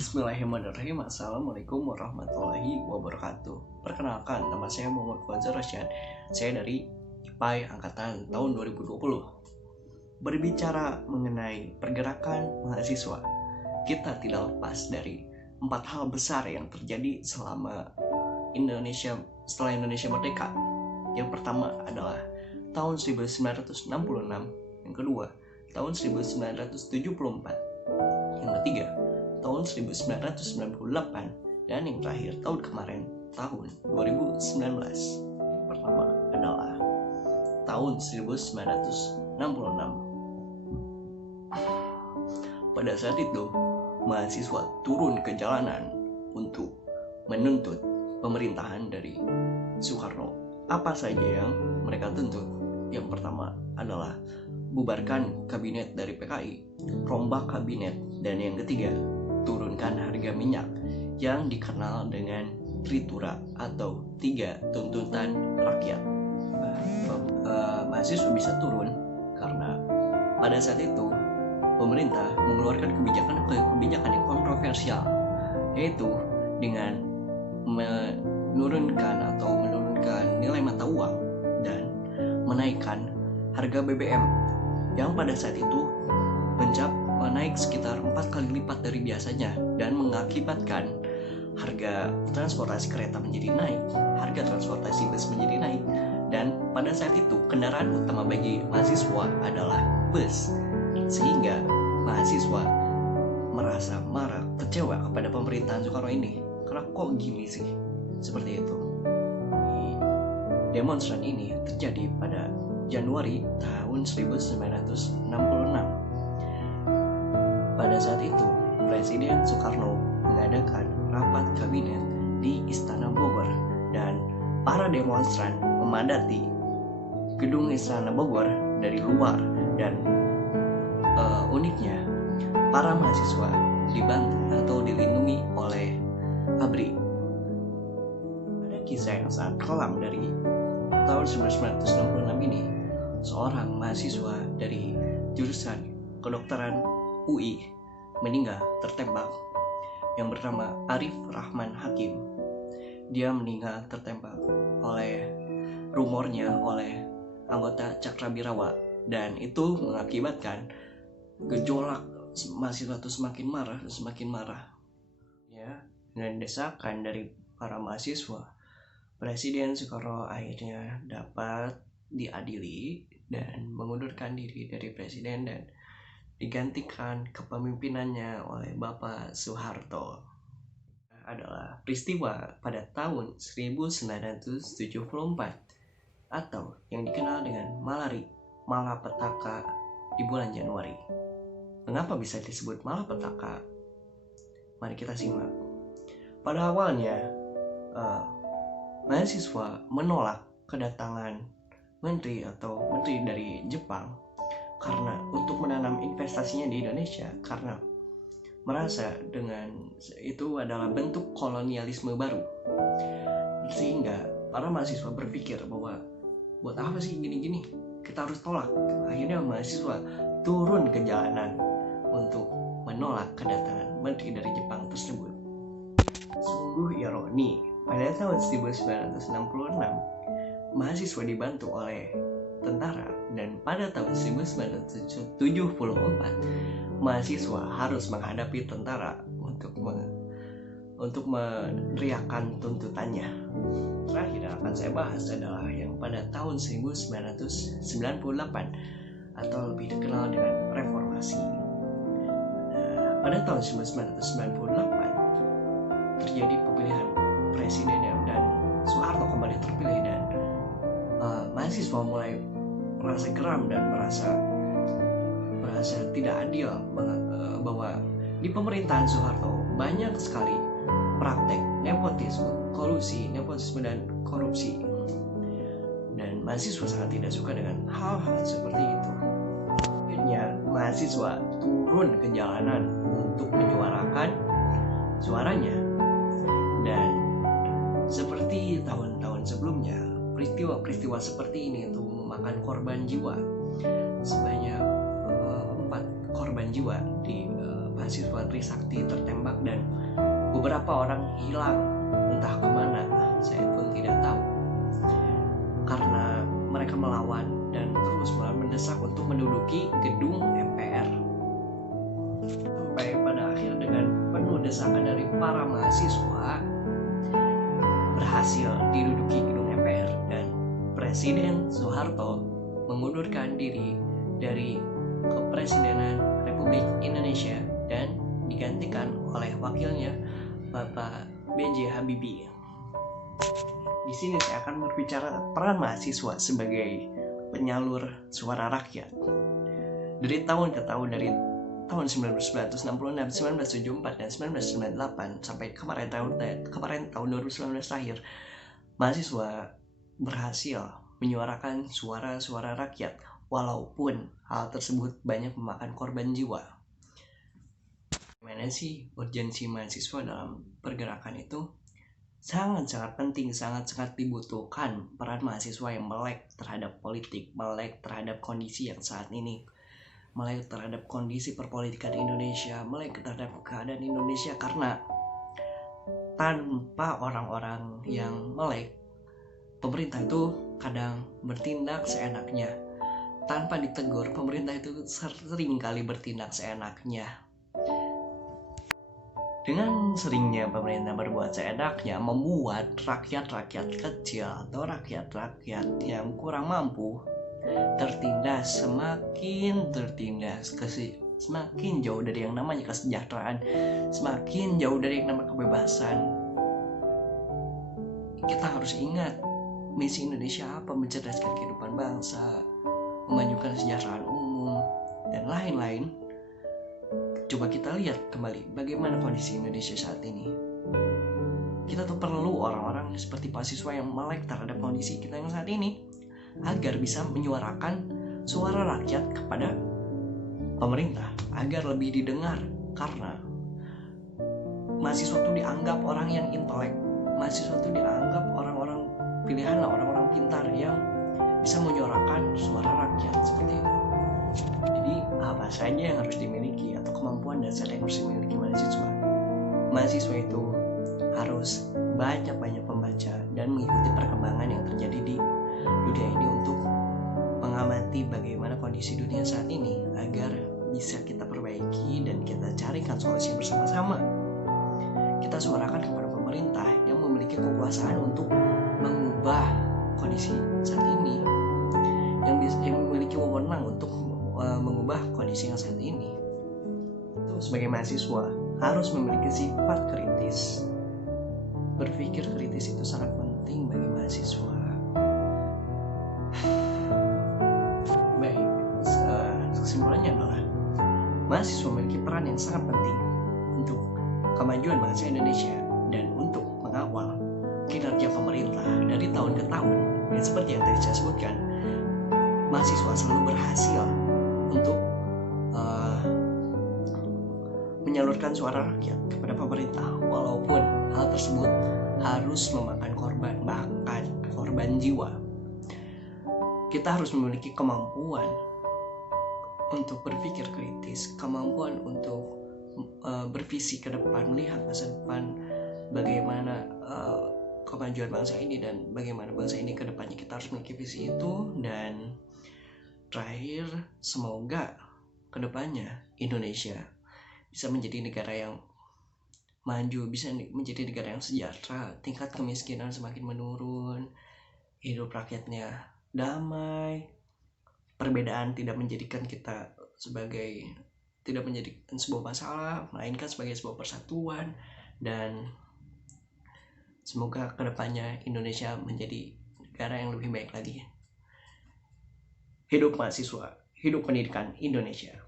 Bismillahirrahmanirrahim. Assalamualaikum warahmatullahi wabarakatuh. Perkenalkan, nama saya Muhammad Fajar Rasyad. Saya dari IPAI Angkatan tahun 2020. Berbicara mengenai pergerakan mahasiswa, kita tidak lepas dari 4 hal besar yang terjadi setelah Indonesia merdeka. Yang pertama adalah tahun 1966, yang kedua tahun 1974, yang ketiga tahun 1998, dan yang terakhir tahun kemarin, tahun 2019. Yang pertama adalah tahun 1966. Pada saat itu, mahasiswa turun ke jalanan untuk menuntut pemerintahan dari Soekarno. Apa saja yang mereka tuntut? Yang pertama adalah bubarkan kabinet dari PKI, rombak kabinet, dan yang ketiga, turunkan harga minyak yang dikenal dengan Tritura atau 3 tuntutan rakyat. Mahasiswa bisa turun karena pada saat itu pemerintah mengeluarkan kebijakan yang kontroversial, yaitu dengan menurunkan nilai mata uang dan menaikkan harga BBM yang pada saat itu naik sekitar 4 kali lipat dari biasanya dan mengakibatkan harga transportasi kereta menjadi naik, harga transportasi bus menjadi naik, dan pada saat itu kendaraan utama bagi mahasiswa adalah bus, sehingga mahasiswa merasa marah, kecewa kepada pemerintahan Soekarno ini karena kok gini sih, seperti itu. Demonstran ini terjadi pada Januari tahun 1966. Pada saat itu, Presiden Soekarno mengadakan rapat kabinet di Istana Bogor dan para demonstran memadati gedung Istana Bogor dari luar, dan uniknya para mahasiswa dibantu atau dilindungi oleh ABRI. Ada kisah yang sangat kelam dari tahun 1966 ini. Seorang mahasiswa dari jurusan kedokteran UI meninggal tertembak yang bernama Arif Rahman Hakim. Dia meninggal tertembak rumornya oleh anggota Cakrabirawa, dan itu mengakibatkan gejolak mahasiswa itu semakin marah. Ya, dengan desakan dari para mahasiswa, Presiden Soekarno akhirnya dapat diadili dan mengundurkan diri dari presiden dan digantikan kepemimpinannya oleh Bapak Soeharto. Adalah peristiwa pada tahun 1974 atau yang dikenal dengan Malapetaka di bulan Januari. Mengapa bisa disebut Malapetaka? Mari kita simak. Pada awalnya, mahasiswa menolak kedatangan menteri dari Jepang karena untuk menanam investasinya di Indonesia, karena merasa dengan itu adalah bentuk kolonialisme baru, sehingga para mahasiswa berpikir bahwa buat apa sih gini-gini, kita harus tolak. Akhirnya mahasiswa turun ke jalanan untuk menolak kedatangan menteri dari Jepang tersebut. Sungguh ironi, pada tahun 1966 mahasiswa dibantu oleh tentara, dan pada tahun 1974 mahasiswa harus menghadapi tentara untuk meneriakkan tuntutannya. Terakhir yang akan saya bahas adalah yang pada tahun 1998 atau lebih dikenal dengan reformasi. Pada tahun 1998 terjadi pemilihan presiden dan Soeharto kembali terpilih, dan mahasiswa mulai merasa geram dan merasa tidak adil bahwa di pemerintahan Soeharto banyak sekali praktek nepotisme dan korupsi, dan mahasiswa sangat tidak suka dengan hal-hal seperti itu. Akhirnya mahasiswa turun ke jalanan untuk menyuarakan suaranya, dan seperti tahun-tahun sebelumnya, peristiwa seperti ini itu memakan korban jiwa. Sebanyak 4 korban jiwa di mahasiswa Trisakti tertembak dan beberapa orang hilang entah kemana, saya pun tidak tahu, karena mereka melawan dan terus mendesak untuk menduduki gedung MPR. Sampai pada akhir dengan penuh desakan dari para mahasiswa berhasil diduduki gedung MPR dan Presiden Soeharto mengundurkan diri dari Kepresidenan Republik Indonesia dan digantikan oleh wakilnya Bapak B.J. Habibie. Di sini saya akan berbicara peran mahasiswa sebagai penyalur suara rakyat. Dari tahun ke tahun, dari tahun 1966, 1974, dan 1998 sampai kemarin tahun 2019 terakhir, mahasiswa berhasil menyuarakan suara-suara rakyat walaupun hal tersebut banyak memakan korban jiwa. Gimana sih urgensi mahasiswa dalam pergerakan itu? Sangat-sangat penting, sangat-sangat dibutuhkan peran mahasiswa yang melek terhadap politik, melek terhadap kondisi yang saat ini, melek terhadap kondisi perpolitikan Indonesia, melek terhadap keadaan Indonesia, karena tanpa orang-orang yang melek, pemerintah itu kadang bertindak seenaknya. Tanpa ditegur, pemerintah itu sering kali bertindak seenaknya. Dengan seringnya pemerintah berbuat seenaknya, membuat rakyat-rakyat kecil atau rakyat-rakyat yang kurang mampu tertindas, semakin jauh dari yang namanya kesejahteraan, semakin jauh dari yang namanya kebebasan. Kita harus ingat misi Indonesia apa: mencerdaskan kehidupan bangsa, memajukan kesejahteraan umum, dan lain-lain. Coba kita lihat kembali bagaimana kondisi Indonesia saat ini. Kita tuh perlu orang-orang seperti mahasiswa yang melek terhadap kondisi kita yang saat ini, agar bisa menyuarakan suara rakyat kepada pemerintah, agar lebih didengar. Karena mahasiswa itu dianggap orang yang intelek, mahasiswa itu dianggap orang-orang pilihan, orang-orang pintar yang bisa menyuarakan suara rakyat seperti itu. Jadi apa saja yang harus dimiliki atau kemampuan dasar yang harus dimiliki mahasiswa? Mahasiswa itu harus banyak-banyak membaca dan mengikuti perkembangan yang terjadi di dunia ini untuk mengamati bagaimana kondisi dunia saat ini agar bisa kita perbaiki dan kita carikan solusi bersama-sama. Kita suarakan kepada pemerintah yang memiliki kekuasaan untuk mengubah kondisi saat ini, yang memiliki wewenang untuk mengubah kondisi yang saat ini. Itu sebagai mahasiswa harus memiliki sifat kritis. Berpikir kritis itu sangat penting bagi mahasiswa. Baik, kesimpulannya adalah mahasiswa memiliki peran yang sangat penting untuk kemajuan bangsa Indonesia dan untuk mengawal kinerja pemerintah dari tahun ke tahun. Dan seperti yang tadi saya sebutkan, mahasiswa selalu berhasil untuk menyalurkan suara rakyat kepada pemerintah, walaupun hal tersebut harus memakan korban, bahkan korban jiwa. Kita harus memiliki kemampuan untuk berpikir kritis, kemampuan untuk bervisi ke depan, melihat masa depan, bagaimana kemajuan bangsa ini dan bagaimana bangsa ini ke depannya. Kita harus memiliki visi itu. Dan terakhir, semoga ke depannya Indonesia bisa menjadi negara yang maju, bisa menjadi negara yang sejahtera, tingkat kemiskinan semakin menurun, hidup rakyatnya damai, perbedaan tidak menjadikan sebuah masalah, melainkan sebagai sebuah persatuan. Dan semoga kedepannya Indonesia menjadi negara yang lebih baik lagi. Hidup mahasiswa, hidup pendidikan Indonesia.